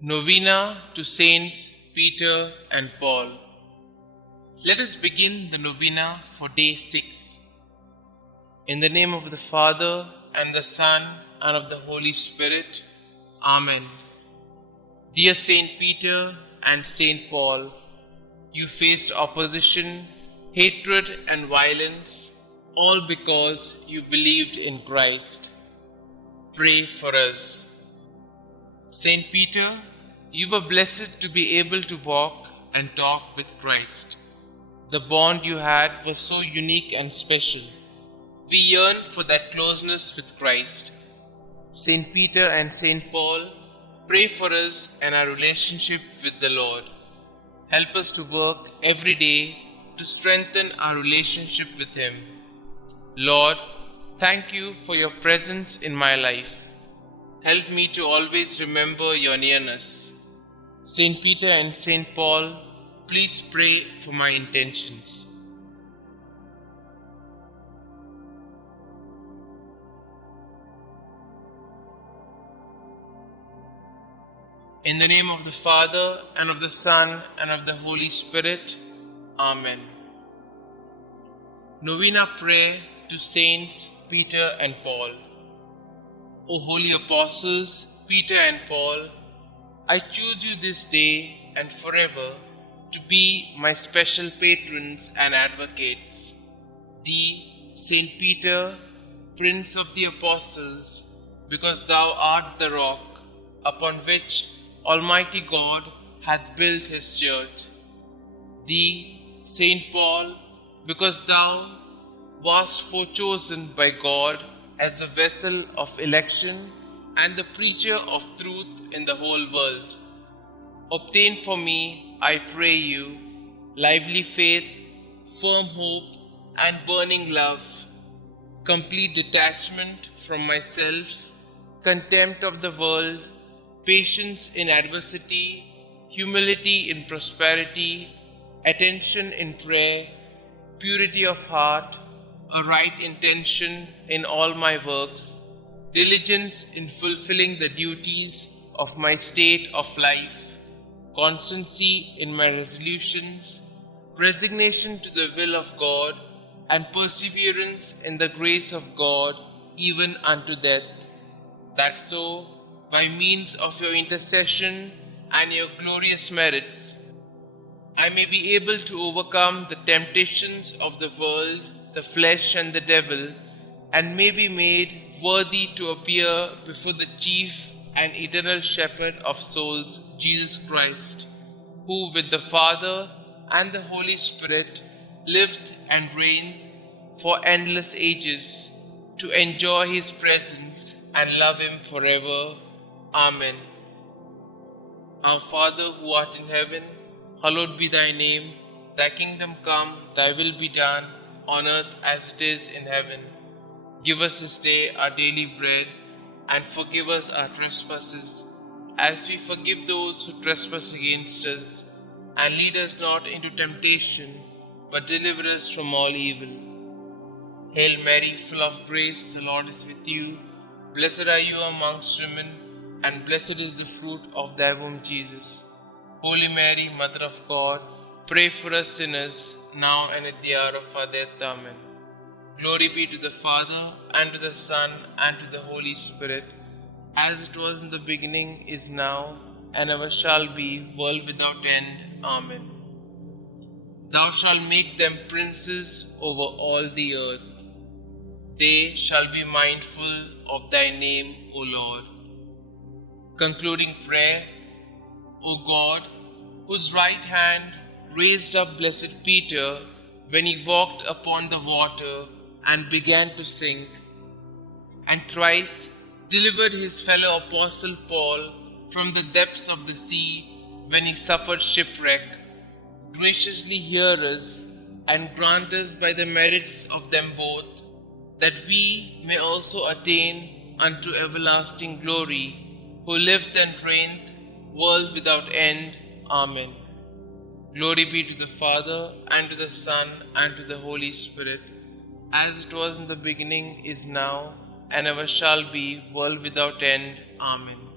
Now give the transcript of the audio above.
Novena to Saints Peter and Paul. Let us begin the novena for day 6. In the name of the Father, and the Son, and of the Holy Spirit. Amen. Dear Saint Peter and Saint Paul, you faced opposition, hatred, and violence, all because you believed in Christ. Pray for us. Saint Peter, you were blessed to be able to walk and talk with Christ. The bond you had was so unique and special. We yearn for that closeness with Christ. Saint Peter and Saint Paul, pray for us and our relationship with the Lord. Help us to work every day to strengthen our relationship with Him. Lord, thank you for your presence in my life. Help me to always remember your nearness. Saint Peter and Saint Paul, please pray for my intentions. In the name of the Father, and of the Son, and of the Holy Spirit. Amen. Novena Prayer to Saints Peter and Paul. O holy apostles, Peter and Paul, I choose you this day and forever to be my special patrons and advocates. Thee, Saint Peter, Prince of the Apostles, because thou art the rock upon which Almighty God hath built his church. Thee, Saint Paul, because thou wast forechosen by God as a vessel of election and the preacher of truth in the whole world. Obtain for me, I pray you, lively faith, firm hope, and burning love, complete detachment from myself, contempt of the world, patience in adversity, humility in prosperity, attention in prayer, purity of heart, a right intention in all my works, diligence in fulfilling the duties of my state of life, constancy in my resolutions, resignation to the will of God, and perseverance in the grace of God even unto death, that so, by means of your intercession and your glorious merits, I may be able to overcome the temptations of the world, the flesh, and the devil, and may be made worthy to appear before the chief and eternal shepherd of souls, Jesus Christ, who with the Father and the Holy Spirit lived and reigned for endless ages, to enjoy his presence and love him forever. Amen. Our Father who art in heaven, hallowed be thy name. Thy kingdom come, thy will be done, on earth as it is in heaven. Give us this day our daily bread, and forgive us our trespasses, as we forgive those who trespass against us. And lead us not into temptation, but deliver us from all evil. Hail Mary, full of grace, the Lord is with you. Blessed are you amongst women, and blessed is the fruit of thy womb, Jesus. Holy Mary, Mother of God, pray for us sinners, now and at the hour of our death. Amen. Glory be to the Father, and to the Son, and to the Holy Spirit, as it was in the beginning, is now, and ever shall be, world without end. Amen. Thou shalt make them princes over all the earth. They shall be mindful of thy name, O Lord. Concluding prayer. O God, whose right hand raised up blessed Peter when he walked upon the water and began to sink, and thrice delivered his fellow apostle Paul from the depths of the sea when he suffered shipwreck, graciously hear us and grant us by the merits of them both, that we may also attain unto everlasting glory, who lived and reigned world without end. Amen. Glory be to the Father, and to the Son, and to the Holy Spirit, as it was in the beginning, is now, and ever shall be, world without end. Amen.